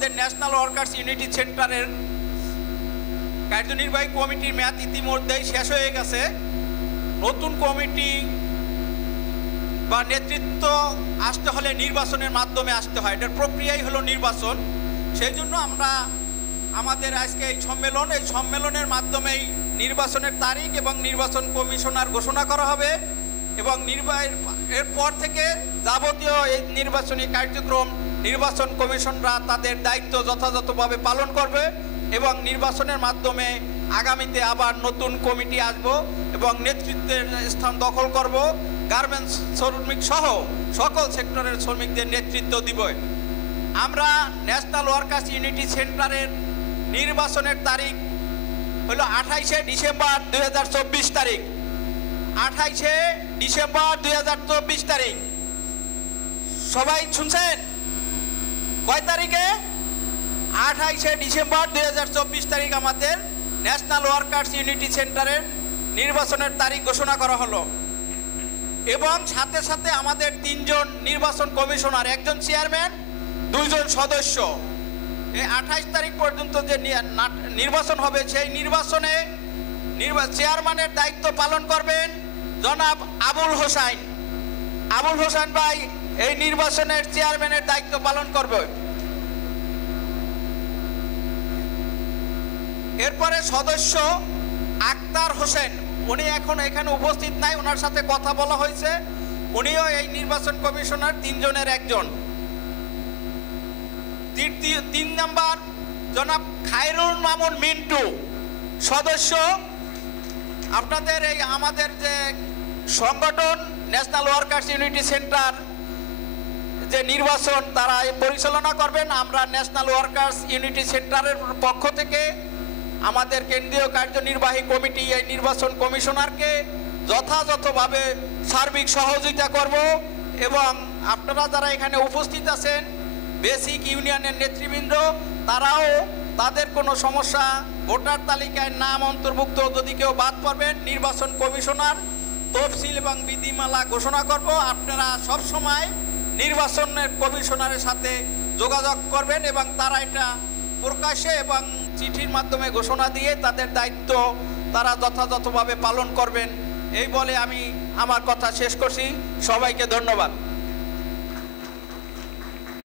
আমাদের national workers unity সেন্টারের কার্যনির্বাহী কমিটির মেয়াদ ইতিমধ্যেই শেষ হয়ে গেছে। নতুন কমিটি বা নেতৃত্ব আসতে হলে নির্বাচনের মাধ্যমে আসতে হয়, এটার প্রক্রিয়াই হলো নির্বাচন। সেই জন্য আমরা আমাদের আজকে এই সম্মেলনের মাধ্যমেই নির্বাচনের তারিখ এবং নির্বাচন কমিশনার ঘোষণা করা হবে এবং এরপর থেকে যাবতীয় এই নির্বাচনী কার্যক্রম নির্বাচন কমিশনরা তাদের দায়িত্ব যথাযথভাবে পালন করবে এবং নির্বাচনের মাধ্যমে আগামীতে আবার নতুন কমিটি আসব এবং নেতৃত্বের স্থান দখল করব। গার্মেন্টস শ্রমিক সহ সকল সেক্টরের শ্রমিকদের নেতৃত্ব দিব। আমরা ন্যাশনাল ওয়ার্কার্স ইউনিটি সেন্টারের নির্বাচনের তারিখ হলো 28শে ডিসেম্বর 2024 তারিখ। 28শে ডিসেম্বর 2024 তারিখ। সবাই শুনছেন? কয় তারিখে? 28শে ডিসেম্বর 2024 তারিখ আমাদের ন্যাশনাল ওয়ার্কার্স ইউনিটি সেন্টারের নির্বাচনের তারিখ ঘোষণা করা হলো এবং সাথে সাথে আমাদের 3 জন নির্বাচন কমিশনার, 1 জন চেয়ারম্যান, 2 জন সদস্য, এই 28 তারিখ পর্যন্ত যে নির্বাচন হবে সেই নির্বাচনে চেয়ারম্যানের দায়িত্ব পালন করবেন জনাব আবুল হোসেন। আবুল হোসেন ভাই এই নির্বাচনের চেয়ারম্যানের দায়িত্ব পালন করবে। এরপরে সদস্য আক্তার হোসেন, উনি এখন এখানে উপস্থিত নাই, ওনার সাথে কথা বলা হয়েছে, উনিও এই নির্বাচন কমিশনার 3 জনের একজন। 3 নাম্বার জনাব খায়রুল মামুন মিন্টু, সদস্য। আপনাদের এই আমাদের যে সংগঠন ন্যাশনাল ওয়ার্কার্স ইউনিটি সেন্টার যে নির্বাচন তারা পরিচালনা করবেন। আমরা ন্যাশনাল ওয়ার্কার্স ইউনিটি সেন্টারের পক্ষ থেকে আমাদের কেন্দ্রীয় কার্যনির্বাহী কমিটি এই নির্বাচন কমিশনারকে যথাযথভাবে সার্বিক সহযোগিতা করব এবং আপনারা যারা এখানে উপস্থিত আছেন বেসিক ইউনিয়নের নেতৃবৃন্দ, তারাও তাদের কোনো সমস্যা, ভোটার তালিকায় নাম অন্তর্ভুক্ত যদি কেউ বাদ পড়বেন, নির্বাচন কমিশনার তফসিল এবং বিধিমালা ঘোষণা করব। আপনারা সব সময় নির্বাচনের কমিশনারের সাথে যোগাযোগ করবেন এবং তারা এটা প্রকাশ্যে এবং চিঠির মাধ্যমে ঘোষণা দিয়ে তাদের দায়িত্ব তারা যথাযথভাবে পালন করবেন। এই বলে আমি আমার কথা শেষ করছি। সবাইকে ধন্যবাদ।